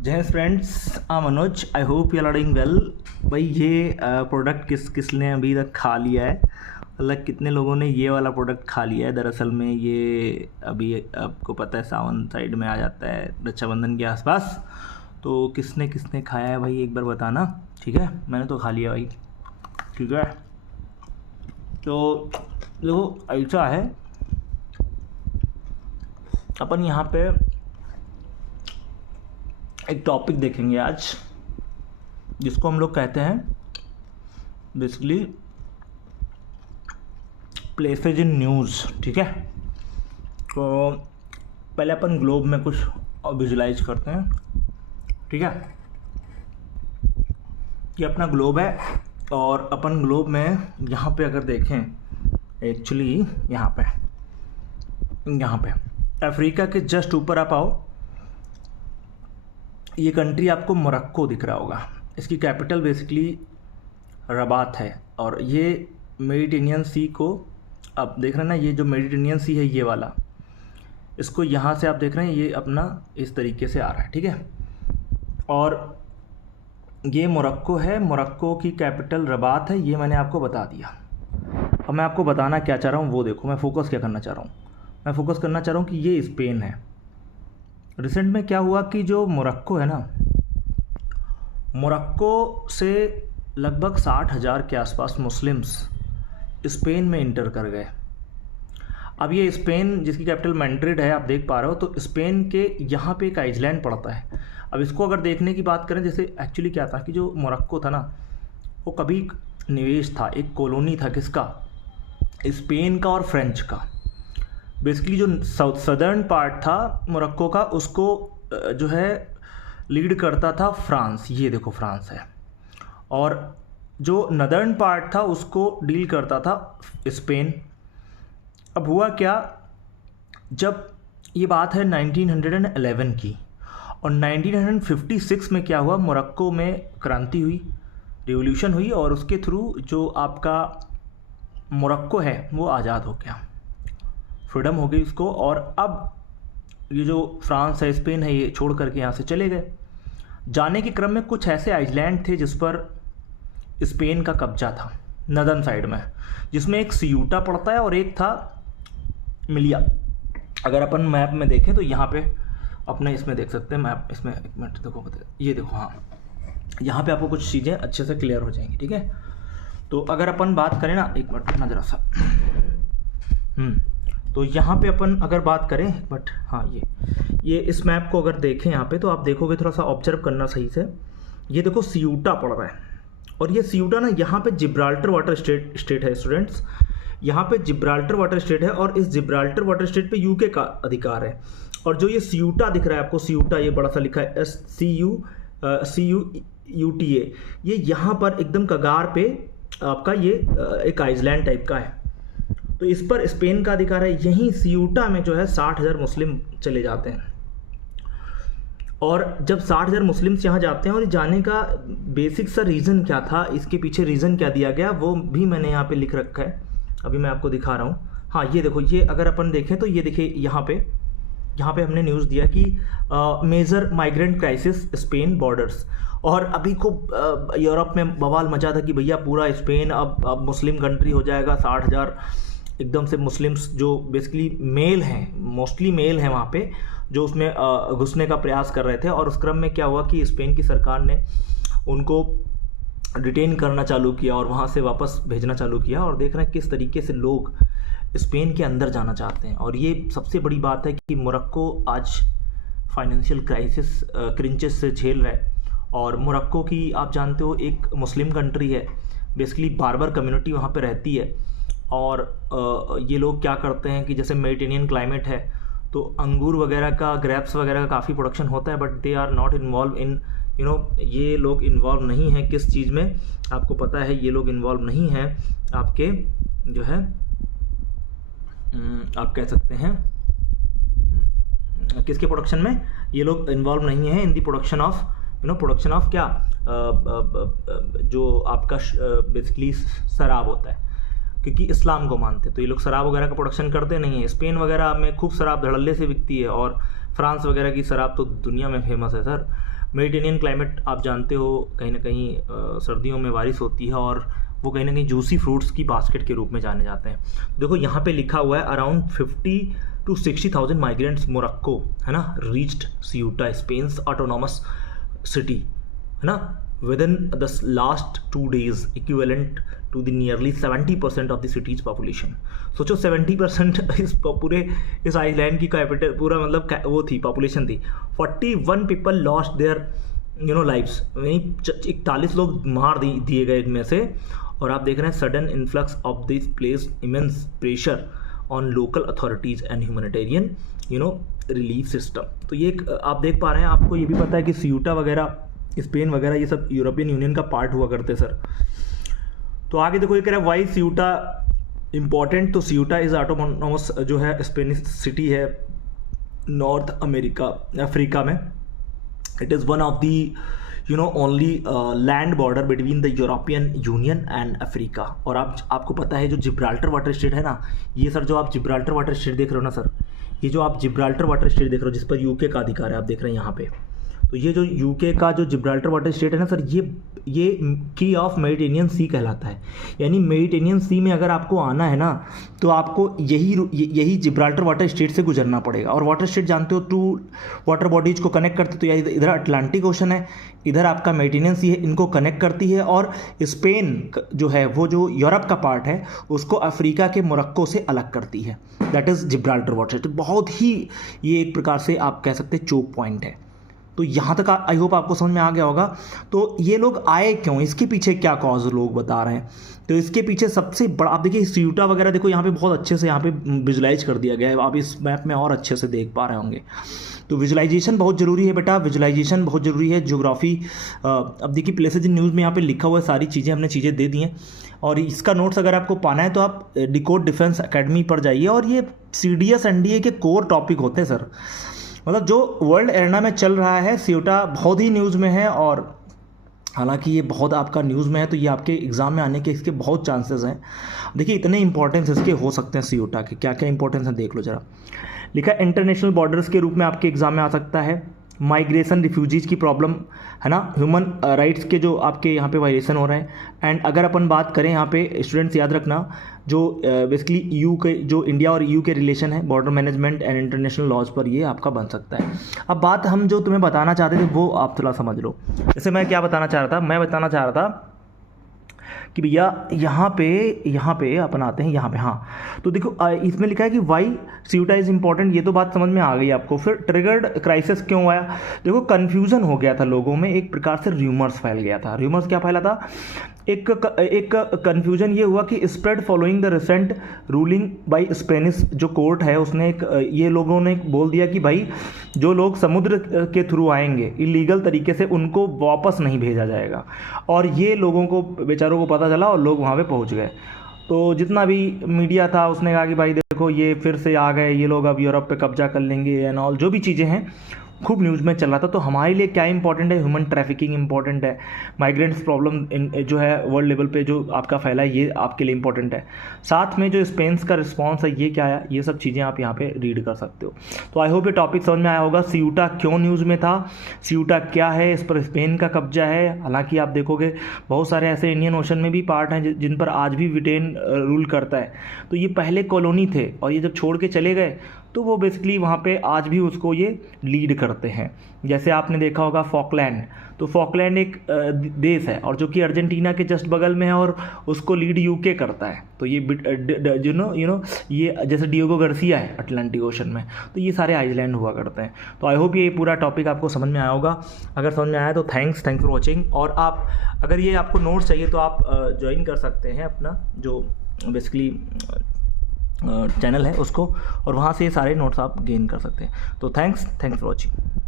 जय friends, I Manoj. I hope you are doing well. भाई ये प्रोडक्ट किसने अभी तक खा लिया है, मतलब कितने लोगों ने ये वाला प्रोडक्ट खा लिया है। दरअसल में ये अभी आपको पता है सावन साइड में आ जाता है, रक्षाबंधन के आसपास। तो किसने किसने खाया है भाई एक बार बताना, ठीक है। मैंने तो खा लिया भाई, ठीक है। तो देखो ऐसा है, अपन यहाँ पे एक टॉपिक देखेंगे आज जिसको हम लोग कहते हैं बेसिकली प्लेसेज इन न्यूज़, ठीक है। तो पहले अपन ग्लोब में कुछ विजुलाइज करते हैं, ठीक है। ये अपना ग्लोब है और अपन ग्लोब में यहाँ पे अगर देखें, एक्चुअली यहाँ पे अफ्रीका के जस्ट ऊपर आप आओ, ये कंट्री आपको मोरक्को दिख रहा होगा। इसकी कैपिटल बेसिकली रबात है और ये मेडिटेरेनियन सी को आप देख रहे हैं ना, ये जो मेडिटेरेनियन सी है ये वाला, इसको यहाँ से आप देख रहे हैं, ये अपना इस तरीके से आ रहा है, ठीक है। और ये मोरक्को है, मोरक्को की कैपिटल रबात है, ये मैंने आपको बता दिया। अब मैं आपको बताना क्या चाह रहा हूँ वो देखो, मैं फोकस क्या करना चाह रहा हूँ। मैं फोकस करना चाह रहा हूँ कि ये स्पेन है। रिसेंट में क्या हुआ कि जो मोरक्को है ना, मोरक्को से लगभग 60,000 के आसपास मुस्लिम्स स्पेन में इंटर कर गए। अब ये स्पेन जिसकी कैपिटल मैड्रिड है, आप देख पा रहे हो, तो स्पेन के यहाँ पे एक आइसलैंड पड़ता है। अब इसको अगर देखने की बात करें, जैसे एक्चुअली क्या था कि जो मोरक्को था ना, वो कभी निवेश था, एक कॉलोनी था, किसका? स्पेन का और फ्रेंच का। बेसिकली जो सदर्न पार्ट था मोरक्को का, उसको जो है लीड करता था फ्रांस, ये देखो फ्रांस है। और जो नदर्न पार्ट था उसको डील करता था स्पेन। अब हुआ क्या, जब ये बात है 1911 की, और 1956 में क्या हुआ, मोरक्को में क्रांति हुई, रिवॉल्यूशन हुई, और उसके थ्रू जो आपका मोरक्को है वो आज़ाद हो गया, फ्रीडम हो गई उसको। और अब ये जो फ्रांस है, स्पेन है, ये छोड़ करके यहाँ से चले गए। जाने के क्रम में कुछ ऐसे आइलैंड थे जिस पर स्पेन का कब्जा था नदर्न साइड में, जिसमें एक सियूटा पड़ता है और एक था मिलिया। अगर अपन मैप में देखें तो यहाँ पे अपने इसमें देख सकते हैं मैप, इसमें एक मिनट देखो, ये देखो, हाँ यहाँ पे आपको कुछ चीज़ें अच्छे से क्लियर हो जाएंगी, ठीक है। तो अगर अपन बात करें ना, एक मिनट नजर सा, तो यहाँ पे अपन अगर बात करें, बट हाँ ये इस मैप को अगर देखें यहाँ पे, तो आप देखोगे, थोड़ा सा ऑब्जर्व करना सही से। ये देखो सियूटा पड़ रहा है, और ये सियूटा ना यहाँ पे जिब्राल्टर वाटर स्टेट है स्टूडेंट्स। यहाँ पे जिब्राल्टर वाटर स्टेट है, और इस जिब्राल्टर वाटर स्टेट पे यूके का अधिकार है। और जो ये सियूटा दिख रहा है आपको, सियूटा ये बड़ा सा लिखा है SCUTA, ये यहाँ पर एकदम कगार पे आपका ये एक आइसलैंड टाइप का है। तो इस पर स्पेन का अधिकार है। यहीं सियूटा में जो है 60,000 मुस्लिम चले जाते हैं। और जब 60,000 मुस्लिम्स यहाँ जाते हैं, और जाने का बेसिक सा रीज़न क्या था, इसके पीछे रीज़न क्या दिया गया, वो भी मैंने यहाँ पे लिख रखा है, अभी मैं आपको दिखा रहा हूँ। हाँ ये देखो, ये अगर अपन देखें तो ये देखिए यहाँ पे हमने न्यूज़ दिया कि major migrant crisis Spain borders. और अभी को यूरोप में बवाल मचा था कि भैया पूरा स्पेन अब मुस्लिम कंट्री हो जाएगा। 60,000 एकदम से मुस्लिम्स जो बेसिकली मेल हैं, मोस्टली मेल हैं वहाँ पे, जो उसमें घुसने का प्रयास कर रहे थे। और उस क्रम में क्या हुआ कि स्पेन की सरकार ने उनको डिटेन करना चालू किया और वहाँ से वापस भेजना चालू किया। और देख रहे हैं किस तरीके से लोग स्पेन के अंदर जाना चाहते हैं। और ये सबसे बड़ी बात है कि मोरक्को आज फाइनेंशियल क्राइसिस क्रिंचेस से झेल रहा है। और मोरक्को की आप जानते हो एक मुस्लिम कंट्री है, बेसिकली बार्बर कम्युनिटी वहाँ पे रहती है। और ये लोग क्या करते हैं कि जैसे मेडिटेरेनियन क्लाइमेट है, तो अंगूर वगैरह का, ग्रेप्स वगैरह का काफ़ी प्रोडक्शन होता है, but they are not involve in ये लोग इन्वॉल्व नहीं हैं किस चीज़ में, आपको पता है, ये लोग इन्वॉल्व नहीं हैं आपके जो है आप कह सकते हैं किसके प्रोडक्शन में, ये लोग इन्वॉल्व नहीं हैं in the production of production of क्या, जो आपका बेसिकली शराब होता है। क्योंकि इस्लाम को मानते, तो ये लोग शराब वगैरह का प्रोडक्शन करते नहीं है। स्पेन वगैरह में खूब शराब धड़ल्ले से बिकती है और फ्रांस वगैरह की शराब तो दुनिया में फेमस है सर। मेडिटेरियन क्लाइमेट आप जानते हो, कहीं ना कहीं सर्दियों में बारिश होती है और वो कहीं ना कहीं जूसी फ्रूट्स की बास्केट के रूप में जाने जाते हैं। देखो यहाँ पे लिखा हुआ है अराउंड 50 to 60,000 माइग्रेंट्स मोरक्को, है ना, reached Ceuta Spain's autonomous city, है ना, within the last 2 days equivalent to the nearly 70% of the city's population. सोचो 70% इस पूरे इस आइलैंड की कैपिटल पूरा मतलब वो थी, पॉपुलेशन थी। 41 पीपल लॉस्ट देयर लाइव्स, वहीं 41 लोग मार दिए गए इनमें से। और आप देख रहे हैं sudden influx of this place immense pressure on local authorities and humanitarian relief system. तो ये आप देख पा रहे हैं, आपको ये भी पता है कि सियूटा वगैरह, स्पेन वगैरह, ये सब यूरोपियन यूनियन का पार्ट हुआ करते सर। तो आगे देखो ये कह रहा है वाई सियूटा इम्पॉर्टेंट। तो सियूटा इज़ ऑटोनॉमस जो है स्पेनिश सिटी है नॉर्थ अफ्रीका में। It is one of the only land border between the European union and Africa. और आपको पता है जो जिब्राल्टर वाटर स्टेट है ना, ये सर जो आप जिब्राल्टर वाटर स्टेट देख रहे हो ना सर, ये जो आप जिब्राल्टर वाटर स्टेट देख रहे हो जिस पर यूके का अधिकार है, आप देख रहे हैं यहाँ पे, तो ये जो यूके का जो जिब्राल्टर वाटर स्टेट है ना सर, ये की ऑफ मेडिटेरियन सी कहलाता है। यानी मेडिटेरियन सी में अगर आपको आना है ना, तो आपको यही जिब्राल्टर वाटर स्टेट से गुजरना पड़ेगा। और वाटर स्टेट जानते हो 2 वाटर बॉडीज को कनेक्ट करते, तो यार इधर अटलांटिक ओशन है, इधर आपका मेडिटेरियन सी है, इनको कनेक्ट करती है। और स्पेन जो है वो जो यूरोप का पार्ट है उसको अफ्रीका के मोरक्को से अलग करती है। That is Gibraltar water state. बहुत ही ये एक प्रकार से आप कह सकते हैं चोक पॉइंट है। तो यहाँ तक आई होप आपको समझ में आ गया होगा। तो ये लोग आए क्यों, इसके पीछे क्या कॉज लोग बता रहे हैं। तो इसके पीछे सबसे बड़ा, आप देखिए सियूटा वगैरह देखो यहाँ पे बहुत अच्छे से यहाँ पे विजुलाइज कर दिया गया है, आप इस मैप में और अच्छे से देख पा रहे होंगे। तो विजुलाइजेशन बहुत ज़रूरी है बेटा, विजुलाइजेशन बहुत ज़रूरी है। ज्योग्राफी, अब देखिए प्लेसेज इन न्यूज़ में यहाँ पे लिखा हुआ है, सारी चीज़ें हमने चीज़ें दे दी हैं। और इसका नोट्स अगर आपको पाना है तो आप डिकोड डिफेंस एकेडमी पर जाइए। और ये CDS NDA के कोर टॉपिक होते हैं सर, मतलब जो वर्ल्ड एरिना में चल रहा है, सियूटा बहुत ही न्यूज़ में है। और हालांकि ये बहुत आपका न्यूज़ में है, तो ये आपके एग्ज़ाम में आने के इसके बहुत चांसेस हैं। देखिए इतने इंपॉर्टेंस इसके हो सकते हैं सियूटा के, क्या क्या इंपॉर्टेंस है देख लो जरा। लिखा इंटरनेशनल बॉर्डर्स के रूप में आपके एग्ज़ाम में आ सकता है। माइग्रेशन, रिफ्यूजीज़ की प्रॉब्लम, है ना, ह्यूमन राइट्स के जो आपके यहाँ पे वायलेशन हो रहे हैं। एंड अगर अपन बात करें यहाँ पे स्टूडेंट्स याद रखना, जो बेसिकली EU के, जो इंडिया और EU के रिलेशन है border management and international laws पर, ये आपका बन सकता है। अब बात हम जो तुम्हें बताना चाहते थे वो आप थोड़ा समझ लो। जैसे मैं क्या बताना चाह रहा था, मैं बताना चाह रहा था कि भैया यहाँ पे अपन आते हैं यहाँ पे। हाँ, तो देखो इसमें लिखा है कि वाई सियूटा इज़ इंपॉर्टेंट, ये तो बात समझ में आ गई आपको। फिर ट्रिगर्ड क्राइसिस क्यों आया, देखो कन्फ्यूज़न हो गया था लोगों में, एक प्रकार से र्यूमर्स फैल गया था। र्यूमर्स क्या फैला था, एक कन्फ्यूजन ये हुआ कि spread following the recent ruling bye Spanish जो कोर्ट है, उसने ये लोगों ने बोल दिया कि भाई जो लोग समुद्र के थ्रू आएंगे इलीगल तरीके से, उनको वापस नहीं भेजा जाएगा। और ये लोगों को बेचारों को पता चला और लोग वहाँ पे पहुँच गए। तो जितना भी मीडिया था उसने कहा कि भाई देखो ये फिर से आ गए, ये लोग अब यूरोप पे कब्जा कर लेंगे एंड ऑल, जो भी चीज़ें हैं खूब न्यूज़ में चल रहा था। तो हमारे लिए क्या इंपॉर्टेंट है, ह्यूमन ट्रैफिकिंग इंपॉर्टेंट है, माइग्रेंट्स प्रॉब्लम जो है वर्ल्ड लेवल पे जो आपका फैला है, ये आपके लिए इंपॉर्टेंट है। साथ में जो स्पेन का रिस्पांस है ये क्या है, ये सब चीज़ें आप यहाँ पे रीड कर सकते हो। तो आई होप ये टॉपिक समझ में आया होगा। सियूटा क्यों न्यूज़ में था, सियूटा क्या है, इस पर स्पेन का कब्जा है। हालांकि आप देखोगे बहुत सारे ऐसे इंडियन ओशन में भी पार्ट हैं जिन पर आज भी ब्रिटेन रूल करता है। तो ये पहले कॉलोनी थे और ये जब छोड़ के चले गए तो वो बेसिकली वहाँ पे आज भी उसको ये लीड करते हैं। जैसे आपने देखा होगा फॉकलैंड, तो फॉकलैंड एक देश है और जो कि अर्जेंटीना के जस्ट बगल में है और उसको लीड यूके करता है। तो ये यू नो ये जैसे डिएगो गार्सिया है अटलांटिक ओशन में, तो ये सारे आइलैंड हुआ करते हैं। तो आई होप ये पूरा टॉपिक आपको समझ में आया होगा। अगर समझ में आया तो थैंक्स फॉर वॉचिंग। और आप अगर ये आपको नोट्स चाहिए तो आप ज्वाइन कर सकते हैं अपना जो बेसिकली चैनल है उसको, और वहाँ से ये सारे नोट्स आप गेन कर सकते हैं। तो थैंक्स फॉर वॉचिंग।